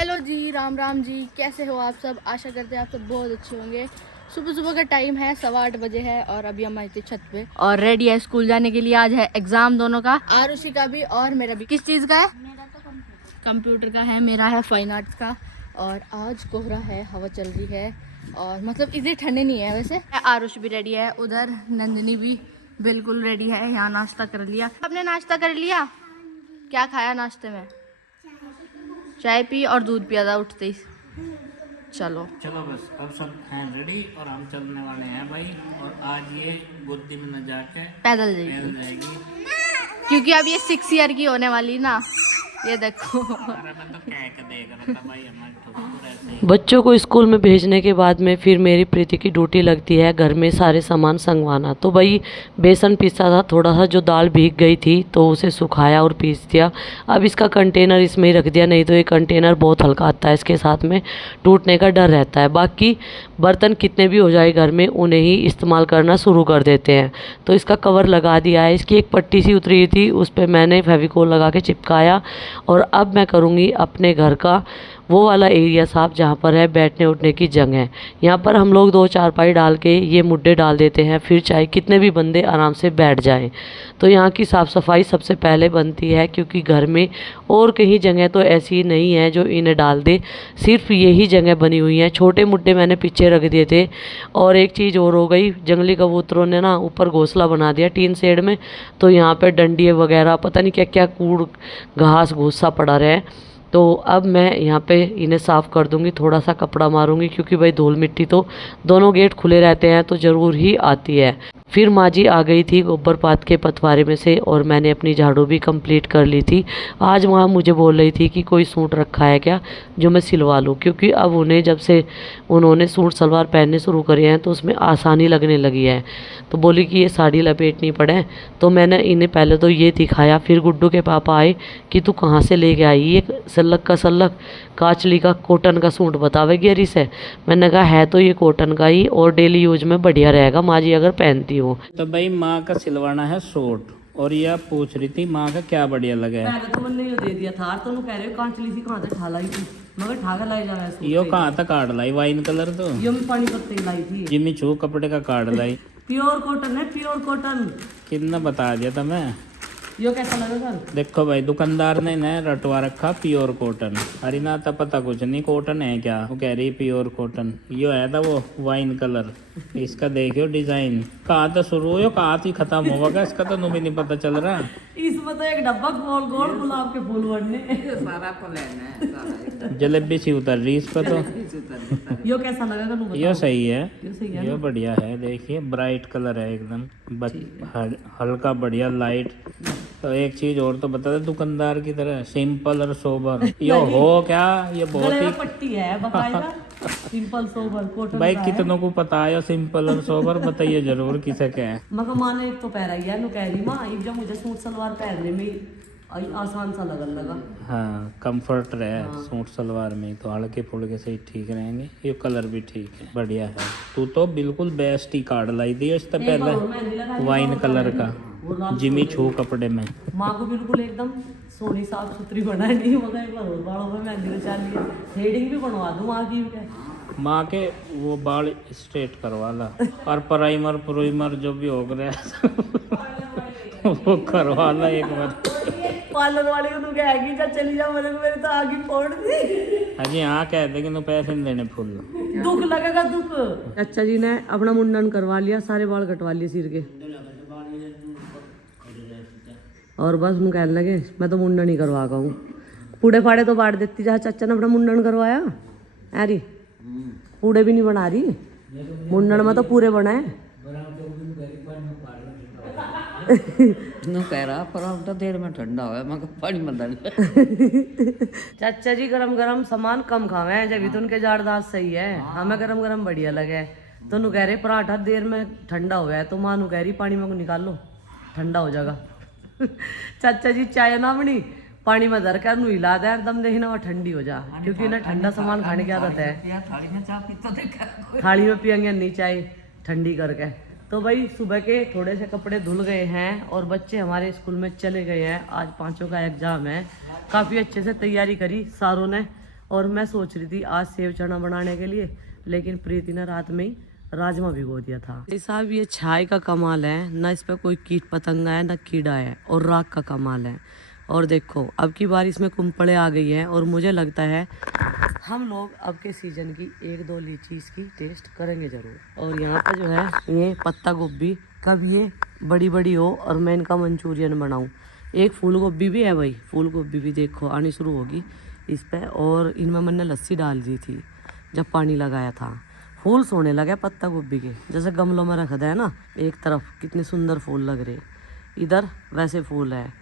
Hello जी, राम राम जी। कैसे हो आप सब? आशा करते हैं आप सब बहुत अच्छे होंगे। सुबह सुबह का टाइम है, 8:15 बजे है और अभी हम आए थे छत पे और रेडी है स्कूल जाने के लिए। आज है एग्जाम दोनों का, आरुषि का भी और मेरा भी। किस चीज़ का है? मेरा तो कंप्यूटर का है, मेरा है फाइन आर्ट्स का। और आज कोहरा है, हवा चल रही है और मतलब इतनी ठंडी नहीं है। वैसे आरुष भी रेडी है, उधर नंदिनी भी बिल्कुल रेडी है। यहाँ नाश्ता कर लिया। आपने नाश्ता कर लिया? क्या खाया नाश्ते में? चाय पी और दूध पिया था उठते ही। चलो बस अब सब हैं रेडी और हम चलने वाले हैं भाई। और आज ये गोदी में न जाके पैदल पैदल जाइए जाएगी। क्योंकि अब ये 6 ईयर की होने वाली ना। ये देखो अरे मैं तो कह के देख रहा था भाई हमारे ठोकर ऐसे ही। बच्चों को स्कूल में भेजने के बाद में फिर मेरी प्रीति की ड्यूटी लगती है घर में सारे सामान संगवाना। तो भाई बेसन पीसा था, थोड़ा सा जो दाल भीग गई थी तो उसे सुखाया और पीस दिया। अब इसका कंटेनर इसमें ही रख दिया, नहीं तो ये कंटेनर बहुत हल्का आता है, इसके साथ में टूटने का डर रहता है। बाकी बर्तन कितने भी हो जाए घर में उन्हें ही इस्तेमाल करना शुरू कर देते हैं। तो इसका कवर लगा दिया है, इसकी एक पट्टी सी उतरी थी उस पर मैंने फेविकोल लगा के चिपकाया। और अब मैं करूँगी अपने घर का वो वाला एरिया साफ जहाँ पर है बैठने उठने की जगह। यहाँ पर हम लोग 2 चारपाई डाल के ये मुड्डे डाल देते हैं, फिर चाहे कितने भी बंदे आराम से बैठ जाएं। तो यहाँ की साफ़ सफाई सबसे पहले बनती है, क्योंकि घर में और कहीं जगह तो ऐसी नहीं है जो इन्हें डाल दे, सिर्फ यही जगह बनी हुई है। छोटे मुड्डे मैंने पीछे रख दिए थे। और एक चीज़ और हो गई, जंगली कबूतरों ने ना ऊपर घोंसला बना दिया टीन शेड में। तो यहाँ पर डंडिये वगैरह पता नहीं क्या क्या कूड़ घास भूसा पड़ा रहे। तो अब मैं यहाँ पे इन्हें साफ़ कर दूँगी, थोड़ा सा कपड़ा मारूंगी, क्योंकि भाई धूल मिट्टी तो दोनों गेट खुले रहते हैं तो ज़रूर ही आती है। फिर माँ जी आ गई थी गोबर पात के पथवारे में से और मैंने अपनी झाड़ू भी कंप्लीट कर ली थी। आज वहाँ मुझे बोल रही थी कि कोई सूट रखा है क्या जो मैं सिलवा लूँ, क्योंकि अब उन्हें जब से उन्होंने सूट सलवार पहनने शुरू करे हैं तो उसमें आसानी लगने लगी है। तो बोली कि ये साड़ी लपेटनी पड़े। तो मैंने इन्हें पहले तो ये दिखाया, फिर गुड्डू के पापा आए कि तू कहाँ से लेके आई ये सल्लक का सल्लक काचली का कॉटन का सूट बतावेगी अरी से। मैंने कहा है तो ये कॉटन का ही और डेली यूज में बढ़िया रहेगा माँ जी अगर पहनती हो। तो भाई माँ का सिलवाना है सूट और ये आप पूछ रही थी माँ का क्या बढ़िया लगा है। पहले तो मैंने ये दे दिया था तो कह रहे हो कांचली सी कहाँ से ठा लाई थी, मगर ठाकर लाई जा रहा है। यो कहाँ तक काट लाई वाइन कलर तो यो मैं पानी पत्ती लाई थी, जिम्मी छू कपड़े का काट लाई। प्योर कॉटन है, प्योर कॉटन। कितना बता दिया था मैं। यो कैसा लगा सर? देखो भाई दुकानदार ने न रटवा रखा प्योर कॉटन। अरे ना था पता कुछ नहीं कॉटन है क्या, वो कह रही प्योर कॉटन। यो है था वो वाइन कलर। इसका देखियो डिजाइन कहाँ तो शुरू हो कहाँ तो खत्म होगा, इसका तो भी नहीं पता चल रहा। इसमें तो एक डब्बा गोल गोल गुलाब के फूल बनने सारा प्लान है। जलेबी सी उतर रही इस पर तो। यो कैसा लगा कनु? यो सही है, यो सही है यो बढ़िया है। देखिए ब्राइट कलर है एकदम, हल्का बढ़िया लाइट। तो एक चीज और तो बता दे दुकानदार की तरह सिंपल और सोबर यो हो क्या, ये बहुत ही पट्टी है बकायदा सिंपल सोबर कॉटन भाई कितनों को पता है सिंपल और सोबर बताइए जरूर किसे क्या है। मगर माँ ने एक तो पहरा ही है, नु कह रही माँ एक जब मुझे सूट सलवार पहनने में आसान सा लगन लगा। हाँ कंफर्ट रहे सूट सलवार में तो हल्के फुल्के से ही ठीक रहेंगे। ये कलर भी ठीक है, बढ़िया है। तू तो बिल्कुल बेस्ट ही कार्ड लाई दी इससे पहले वाइन कलर का जिमी छू कपड़े में। माँ को बिल्कुल एकदम सोनी साफ सुथरी बनाई नहीं, मगर एक बार और बालों में मेहंदी लगा लिया, थ्रेडिंग भी बनवा दूँ माँ की। माँ के वो बाल स्ट्रेट करवा ला और प्राइमर प्रोइमर जो भी हो गया वो करवा ला एक बार। पार्लर वाले को तू कहेगी जब चली जा, मेरे तो आगे फोड़ दी। अजी हाँ कहते कि तू पैसे नहीं देने फुल दुख लगेगा दुख। चाचा जी ने अपना मुंडन करवा लिया, सारे बाल कटवा लिए सिर के और बस हम कहने लगे मैं तो मुंडन ही करवा का हूँ। पूड़े फाड़े तो बांट देती जहाँ चाचा ने अपना मुंडन करवाया। अरे पूड़े भी नहीं बना रही, मुंडन में तो पूरे बनाए। नो कह रहा पर अब तो देर में ठंडा हो मगर पानी मत डाल। चाचा जी गरम गरम सामान कम खावे हैं जब तो उनके जारदात सही है, हमें गरम गरम बढ़िया लगे। तो नु कह रहे पराठा देर में ठंडा हो गया, तो माँ नु कह रही पानी में को निकाल लो ठंडा हो जाएगा। चाचा जी चाय ना बनी पानी में धर कर हिला दे एकदम देखना वो ठंडी हो जा, क्योंकि ना ठंडा सामान खाने की आदत है। थाली में चाय पीता देखा थाली में पियेंगे नहीं चाय ठंडी करके। तो भाई सुबह के थोड़े से कपड़े धुल गए हैं और बच्चे हमारे स्कूल में चले गए हैं। आज 5 का एग्जाम है, काफ़ी अच्छे से तैयारी करी सारों ने और मैं सोच रही थी आज सेव चना बनाने के लिए, लेकिन प्रीति ने रात में ही राजमा भिगो दिया था। साहब ये छाई का कमाल है, ना इस पर कोई कीट पतंगा है ना कीड़ा है, और राख का कमाल है। और देखो अब की बारिश में कुंपड़े आ गई हैं, और मुझे लगता है हम लोग अब के सीजन की 1-2 लीची इसकी टेस्ट करेंगे जरूर। और यहाँ पर जो है ये पत्ता गोभी, कब ये बड़ी बड़ी हो और मैं इनका मंचूरियन बनाऊँ। एक फूल गोभी भी है भाई, फूल गोभी भी देखो आनी शुरू होगी इस पर। और इनमें मैंने लस्सी डाल दी थी जब पानी लगाया था। फूल सोने लगे पत्ता गोभी के, जैसे गमलों में रख दे ना, एक तरफ कितने सुंदर फूल लग रहे, इधर वैसे फूल है।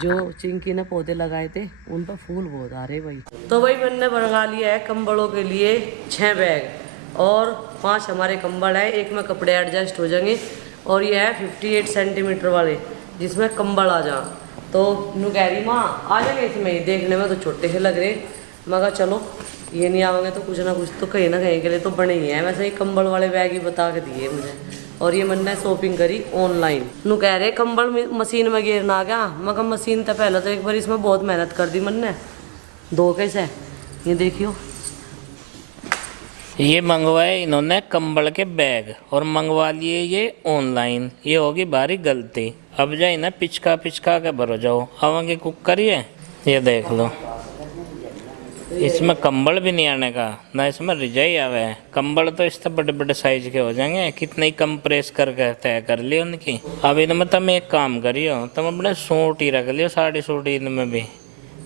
जो चिंकी ने पौधे लगाए थे उन पर फूल बहुत आ रहे भाई। तो भाई मैंने बना लिया है कंबलों के लिए 6 बैग, और 5 हमारे कंबल है, एक में कपड़े एडजस्ट हो जाएंगे, और ये है 58 सेंटीमीटर वाले जिसमें कंबल आ जा। तो नू कह रही माँ आ जाएंगे इसमें, देखने में तो छोटे से लग रहे, मगर चलो ये नहीं आवेंगे तो कुछ ना कुछ तो कहीं ना कहीं के लिए तो बने ही हैं। वैसे ही कंबल वाले बैग ही बता के दिए मुझे। और ये मैंने शॉपिंग करी ऑनलाइन। नू कह रहे कंबल मशीन में गिरना आ गया, मगर मशीन तो पहले तो एक बार इसमें बहुत मेहनत कर दी मैंने, 2 कैसे ये देखियो। ये मंगवाए इन्होंने कंबल के बैग और मंगवा लिए ये ऑनलाइन। ये होगी भारी गलती। अब जाए ना पिचका पिचका के भरो जाओ आवांगे कुकर। ये देख लो, इसमें कंबल भी नहीं आने का, ना इसमें रिजाई आवे है। कंबल तो इस तरह बड़े बड़े साइज के हो जाएंगे, कितने ही कम प्रेस करके तय कर लियो उनकी। अब इनमें तुम एक काम करियो, तुम अपने सूट ही रख लियो, साड़ी सूट इनमें भी,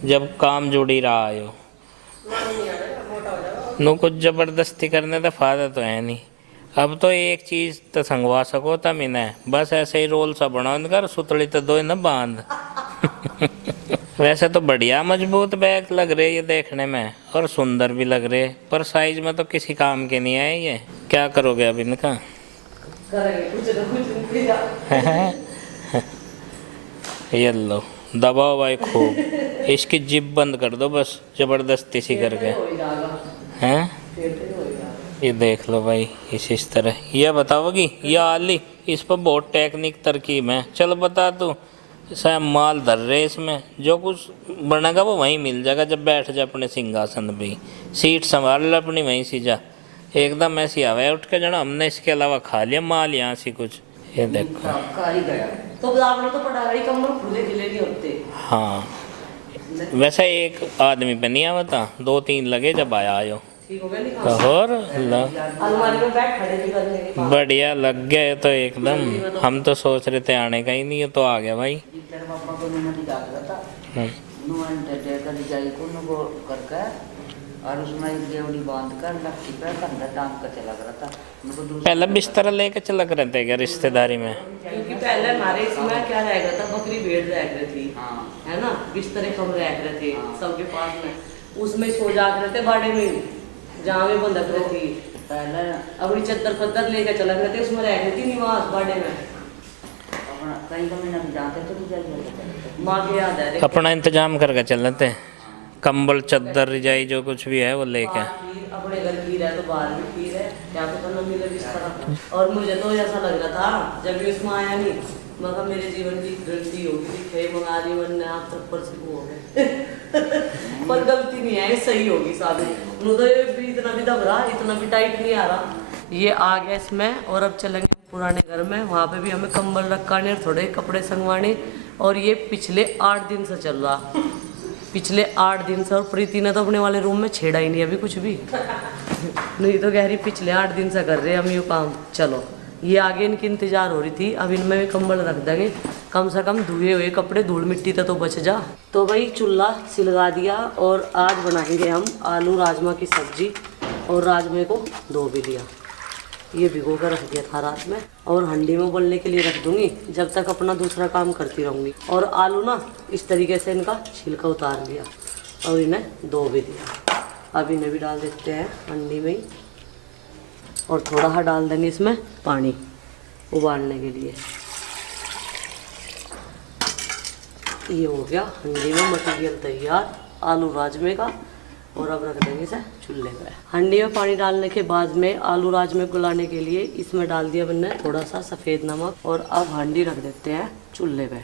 जब काम जुड़ी रहा हो। नो कुछ जबरदस्ती करने का फायदा तो है नहीं। अब तो एक चीज़ तो संगवा सको तम इन्हें, बस ऐसे ही रोल सा बनाओ इनका, सुतली तो दो इन्हें बांध। वैसे तो बढ़िया मजबूत बैग लग रहे ये देखने में, और सुंदर भी लग रहे, पर साइज में तो किसी काम के नहीं है। ये क्या करोगे अब इनका? ये लो दबाओ भाई खूब, इसकी जिप बंद कर दो बस जबरदस्ती सी करके, हैं? ये देख लो भाई इस तरह। ये बताओगी ये आली, इस पर बहुत टेक्निक तरकीब है। चल बता तू, सब माल धर रहे इसमें, जो कुछ बनेगा वो वहीं मिल जाएगा जब बैठ जा अपने सिंहासन पे। सीट संभाल ले अपनी वहीं सी जा, एकदम ऐसी आवे उठ के जाना। हमने इसके अलावा खा लिया माल यहाँ से कुछ। ये देखो तो पड़ा रही कंबल खुले खिले नहीं होते। हाँ वैसे एक आदमी पे नहीं आवा था, 2-3 लगे जब आयो तो और अलमारी में बैग खड़े भी करने के बाद बढ़िया लग गए तो एकदम। हम तो सोच रहे थे आने का ही नहीं है, तो आ गया भाई। और उसमें एक गेवड़ी बांध कर लट्ठी पे कंधा टांग कर चला रहा था। पहले बिस्तर लेके चला रहे थे क्या रिश्तेदारी में? क्योंकि पहले हमारे इसमें क्या रह गया था, बकरी भेड़ रह गई थी, है ना, बिस्तरे कम रह गए थे सबके पास में, उसमें सो जा रहे थे बाड़े में जहाँ में बंधक रही थी। पहले अपनी चद्दर पद्दर लेकर चला गए थे, उसमें रह गई थी निवास बाड़े में। कहीं कभी ना जाते तो माँ के याद है अपना इंतजाम करके चल थे, कंबल चद्दर रिजाई जो कुछ भी है वो लेके। अपने घर खीर है तो बाहर भी खीर है, क्या तो न मिले बिस्तर। और मुझे तो ऐसा लग रहा था जब भी उसमें आया नहीं, मगर मेरे जीवन की गलती होगी, खे मंगा ली वरना आप तक पर से हो गए। पर गलती नहीं है, सही होगी साबित। मुझे तो भी इतना भी दब रहा, इतना भी टाइट नहीं आ रहा। ये आ गया इसमें। और अब चलेंगे पुराने घर में, वहाँ पे भी हमें कंबल रखाने और थोड़े कपड़े संगवाने। और ये पिछले 8 दिन से चल रहा, पिछले 8 दिन से। और प्रीति ने तो अपने वाले रूम में छेड़ा ही नहीं अभी कुछ भी। नहीं तो कह रही पिछले 8 दिन से कर रहे हम ये काम। चलो ये आगे इनकी इंतजार हो रही थी, अब इनमें भी कंबल रख देंगे, कम से कम धुए हुए कपड़े धूल मिट्टी तो बच जा। तो भाई चूल्हा सिलगा दिया, और आज बनाएंगे हम आलू राजमा की सब्जी। और राजमे को धो भी लिया, ये भिगो कर रख दिया था रात में, और हंडी में उबलने के लिए रख दूंगी जब तक अपना दूसरा काम करती रहूँगी। और आलू ना इस तरीके से इनका छिलका उतार लिया और इन्हें धो भी दिया। अब इन्हें भी डाल देते हैं हंडी में ही, और थोड़ा सा डाल देंगे इसमें पानी उबालने के लिए। ये हो गया हंडी में मटेरियल तैयार आलू राजमे का। और अब रख देंगे इसे चूल्हे पे। हंडी में पानी डालने के बाद में आलू राजमे गलाने के लिए इसमें डाल दिया मैंने थोड़ा सा सफ़ेद नमक। और अब हंडी रख देते हैं चूल्हे पे।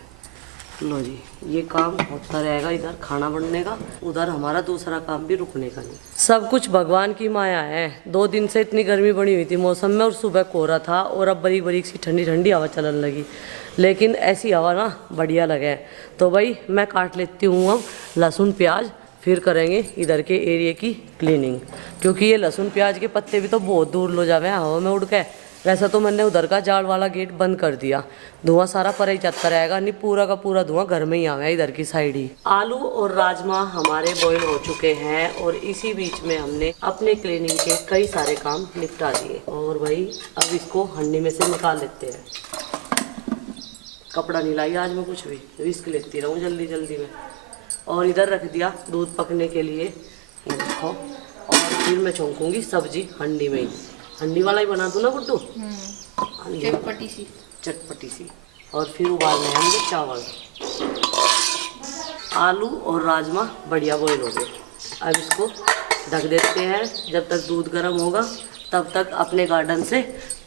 लो जी, ये काम होता रहेगा इधर खाना बनने का, उधर हमारा दूसरा काम भी रुकने का नहीं। सब कुछ भगवान की माया है। 2 दिन से इतनी गर्मी बनी हुई थी मौसम में, और सुबह कोहरा था, और अब बरीक बरीक सी ठंडी ठंडी हवा चलने लगी। लेकिन ऐसी हवा ना बढ़िया लगे। तो भाई मैं काट लेती हूँ अब लहसुन प्याज, फिर करेंगे इधर के एरिया की क्लीनिंग, क्योंकि ये लहसुन प्याज के पत्ते भी तो बहुत दूर लो जावे हवा में उड़ के। वैसा तो मैंने उधर का जाल वाला गेट बंद कर दिया, धुआं सारा पर ही जाता रहेगा, नहीं पूरा का पूरा धुआं घर में ही आवे इधर की साइड ही। आलू और राजमा हमारे बॉईल हो चुके हैं, और इसी बीच में हमने अपने क्लीनिंग के कई सारे काम निपटा दिए। और भाई अब इसको हंडी में से निकाल लेते हैं। कपड़ा नहीं लाई आज मैं कुछ भी, रिस्क लेती रहूँ जल्दी जल्दी में। और इधर रख दिया दूध पकने के लिए, ये देखो। और फिर मैं छौंकूंगी सब्जी हंडी में ही, हंडी वाला ही बना दूँ ना गुड्डू, चटपटी सी। और फिर उबालने होंगे चावल। आलू और राजमा बढ़िया बॉईल हो गए। अब इसको ढक देते हैं, जब तक दूध गर्म होगा तब तक अपने गार्डन से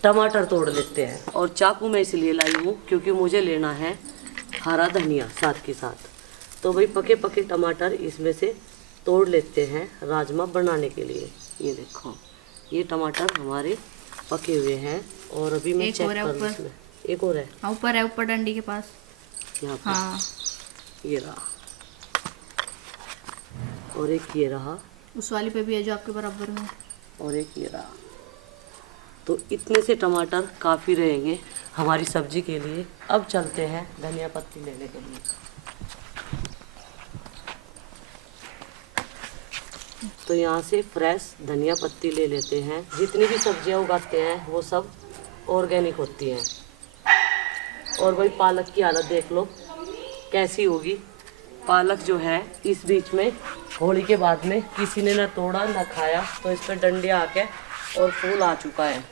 टमाटर तोड़ लेते हैं। और चाकू मैं इसलिए लाई हूँ क्योंकि मुझे लेना है हरा धनिया साथ के साथ। तो भाई पके पके टमाटर इसमें से तोड़ लेते हैं राजमा बनाने के लिए। ये देखो, ये टमाटर हमारे पके हुए हैं। और अभी मैं चेक कर लूँ इसमें, एक और है ऊपर है, ऊपर डंडी के पास यहाँ पर। हाँ, ये रहा, और एक ये रहा, उस वाली पे भी है जो आपके बराबर में, और एक ये रहा। तो इतने से टमाटर काफ़ी रहेंगे हमारी सब्जी के लिए। अब चलते हैं धनिया पत्ती लेने के लिए। तो यहाँ से फ्रेश धनिया पत्ती ले लेते हैं। जितनी भी सब्जियाँ उगाते हैं वो सब ऑर्गेनिक होती हैं। और भाई पालक की हालत देख लो कैसी होगी। पालक जो है इस बीच में होली के बाद में किसी ने ना तोड़ा ना खाया, तो इस पर डंडे आके और फूल आ चुका है।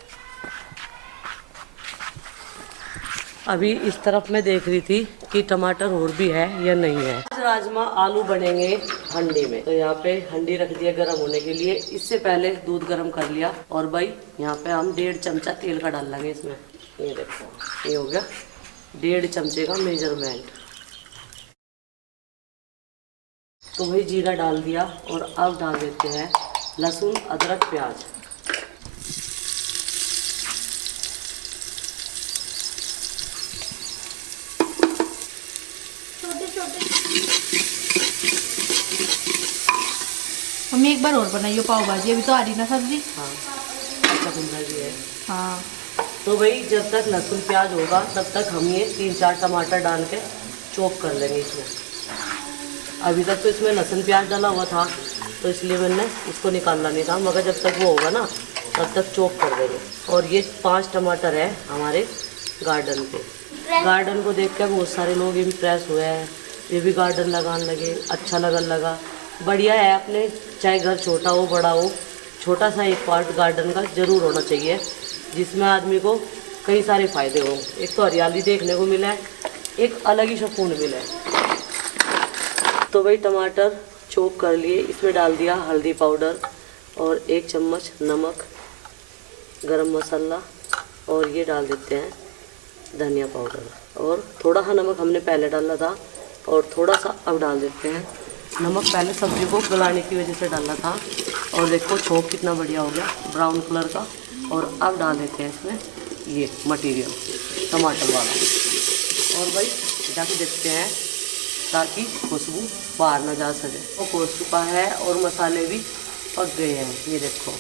अभी इस तरफ मैं देख रही थी कि टमाटर और भी है या नहीं है। आज राजमा आलू बनेंगे हंडी में। तो यहाँ पे हंडी रख दिया गर्म होने के लिए। इससे पहले दूध गर्म कर लिया। और भाई यहाँ पे हम 1.5 चमचा तेल का डाल लेंगे इसमें। ये देखो, ये हो गया 1.5 चमचे का मेजरमेंट। तो भाई जीरा डाल दिया। और अब डाल देते हैं लहसुन अदरक प्याज। मम्मी एक बार और बनाइए पाव भाजी, अभी तो आ रही ना सब्जी। हाँ, अच्छा भुंजा भी है। हाँ, तो भाई जब तक लहसुन प्याज होगा तब तक हम ये 3-4 टमाटर डाल के चॉप कर लेंगे इसमें। अभी तक तो इसमें लहसुन प्याज डाला हुआ था तो इसलिए मैंने इसको निकालना नहीं था, मगर जब तक वो होगा ना तब तक चॉप कर देंगे। और ये 5 टमाटर है हमारे गार्डन के। गार्डन को देख कर बहुत सारे लोग इम्प्रेस हुए हैं, ये भी गार्डन लगाने लगे, अच्छा लगा। बढ़िया है। अपने चाहे घर छोटा हो बड़ा हो, छोटा सा एक पार्ट गार्डन का ज़रूर होना चाहिए जिसमें आदमी को कई सारे फ़ायदे हों। एक तो हरियाली देखने को मिला है, एक अलग ही सुकून मिला है। तो भाई टमाटर चॉप कर लिए, इसमें डाल दिया हल्दी पाउडर और 1 चम्मच नमक, गरम मसाला, और ये डाल देते हैं धनिया पाउडर। और थोड़ा सा नमक हमने पहले डाला था और थोड़ा सा अब डाल देते हैं। नमक पहले सब्जी को गलाने की वजह से डाला था। और देखो छोंक कितना बढ़िया हो गया ब्राउन कलर का। और अब डाल देते हैं इसमें ये मटेरियल टमाटर वाला। और भाई ढक देते हैं ताकि खुशबू बाहर ना जा सके। वो पक चुका है और मसाले भी पक गए हैं, ये देखो।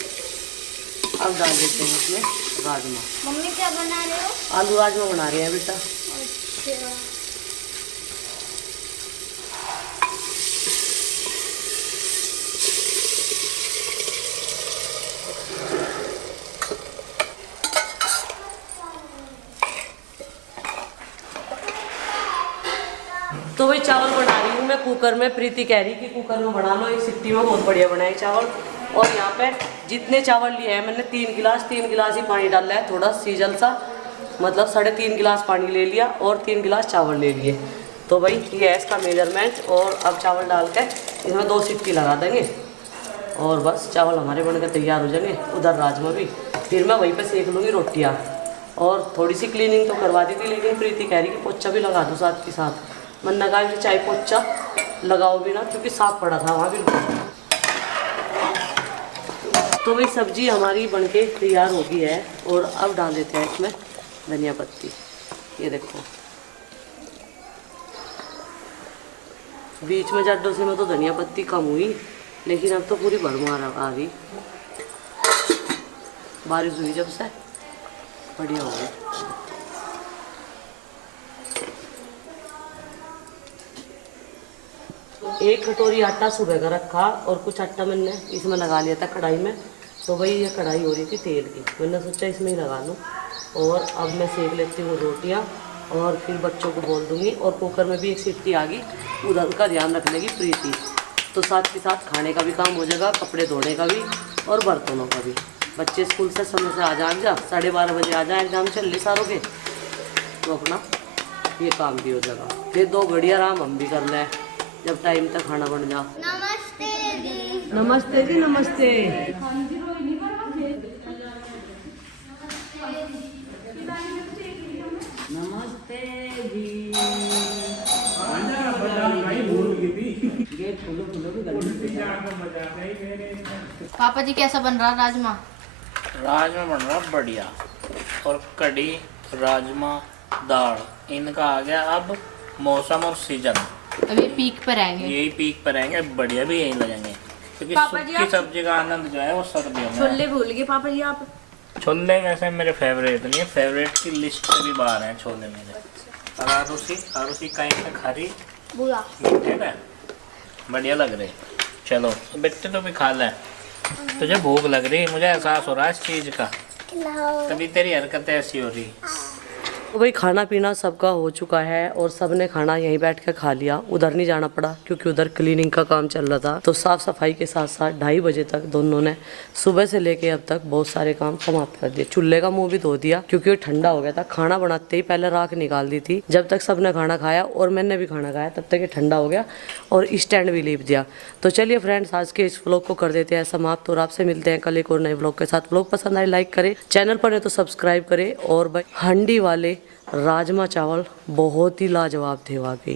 अब डाल देते हैं इसमें राजमा। मम्मी क्या बना रहे हो? आलू राजमा बना रहे हैं बेटा। तो वही चावल बना रही हूँ मैं कुकर में। प्रीति कह रही कि कुकर में बना लो, एक सिट्टी में बहुत बढ़िया बनाए चावल। और यहाँ पे जितने चावल लिए हैं मैंने 3 गिलास ही पानी डाला है, थोड़ा सीजल सा, मतलब 3.5 गिलास पानी ले लिया और 3 गिलास चावल ले लिए। तो भाई ये है इसका मेजरमेंट। और अब चावल डाल के इसमें 2 सीटी लगा देंगे और बस चावल हमारे बनकर तैयार हो जाएंगे। उधर राजमा भी, फिर मैं वहीं पर सेक लूँगी रोटियाँ। और थोड़ी सी क्लीनिंग तो करवा दी थी, लेकिन प्रीति कह रही कि पोछा भी लगा दूँ साथ के साथ। मन्ना का भी चाय पोचा लगाओ भी ना, क्योंकि साफ पड़ा था वहाँ बिल्कुल। तो वही सब्जी हमारी बनके तैयार हो गई है और अब डाल देते हैं इसमें धनिया पत्ती। ये देखो, बीच में जड्डों से में तो धनिया पत्ती कम हुई, लेकिन अब तो पूरी भरमार आ रही। बारिश हुई जब से बढ़िया हो गई। एक कटोरी आटा सुबह का रखा और कुछ आटा मैंने इसमें लगा लिया था कढ़ाई में। तो भाई ये कढ़ाई हो रही थी तेल की, मैंने सोचा इसमें ही लगा लूँ। और अब मैं सेक लेती हूँ रोटियाँ और फिर बच्चों को बोल दूँगी। और कुकर में भी एक सीटी आ गई, उधर का ध्यान रख लेगी प्रीति। तो साथ के साथ खाने का भी काम हो जाएगा, कपड़े धोने का भी और बर्तनों का भी। बच्चे स्कूल से समय से आ जाए, 12:30 बजे आ जाए, एग्जाम चल रही सारों के, तो अपना ये काम भी हो जाएगा। फिर 2 घड़ी आराम हम भी कर लें जब टाइम तक खाना बन जा। नमस्ते दी। नमस्ते जी, नमस्ते। नमस्ते जी। पापा जी कैसा बन रहा राजमा? राजमा बन रहा बढ़िया, और कढ़ी, राजमा, दाल, इनका आ गया अब मौसम और सीजन। अभी पीक पर आएंगे। यही पीक पर आएंगे, बढ़िया भी यही लगेंगे, क्योंकि पापा जी सूखी सब्जी का आनंद जो है वो सर्दियों में। छोले भूल गए पापा जी आप? छोले वैसे मेरे फेवरेट नहीं है, फेवरेट की लिस्ट से भी बाहर हैं छोले मेरे। और आरूसी कहीं से खारी बुआ मीठे का बढ़िया लग रहे। चलो बेटे तो भी खा ले, तुझे भूख लग रही, मुझे एहसास हो रहा है इस चीज़ का, तभी तेरी हरकतें ऐसी हो रही। तो भाई खाना पीना सबका हो चुका है और सबने खाना यहीं बैठ कर खा लिया। उधर नहीं जाना पड़ा क्योंकि उधर क्लीनिंग का काम चल रहा था। तो साफ सफाई के साथ साथ 2:30 बजे तक दोनों ने सुबह से लेके अब तक बहुत सारे काम समाप्त कर दिए। चूल्हे का मुंह भी धो दिया क्योंकि ठंडा हो गया था। खाना बनाते ही पहले राख निकाल दी थी। जब तक सबने खाना खाया और मैंने भी खाना खाया तब तक ये ठंडा हो गया और स्टैंड भी लीप दिया। तो चलिए फ्रेंड्स, आज के इस व्लॉग को कर देते हैं समाप्त और आपसे मिलते हैं कल एक और नए व्लॉग के साथ। व्लॉग पसंद आए लाइक करें, चैनल पर है तो सब्सक्राइब करें। और भाई हांडी वाले राजमा चावल बहुत ही लाजवाब थे वाकई।